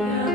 Yeah.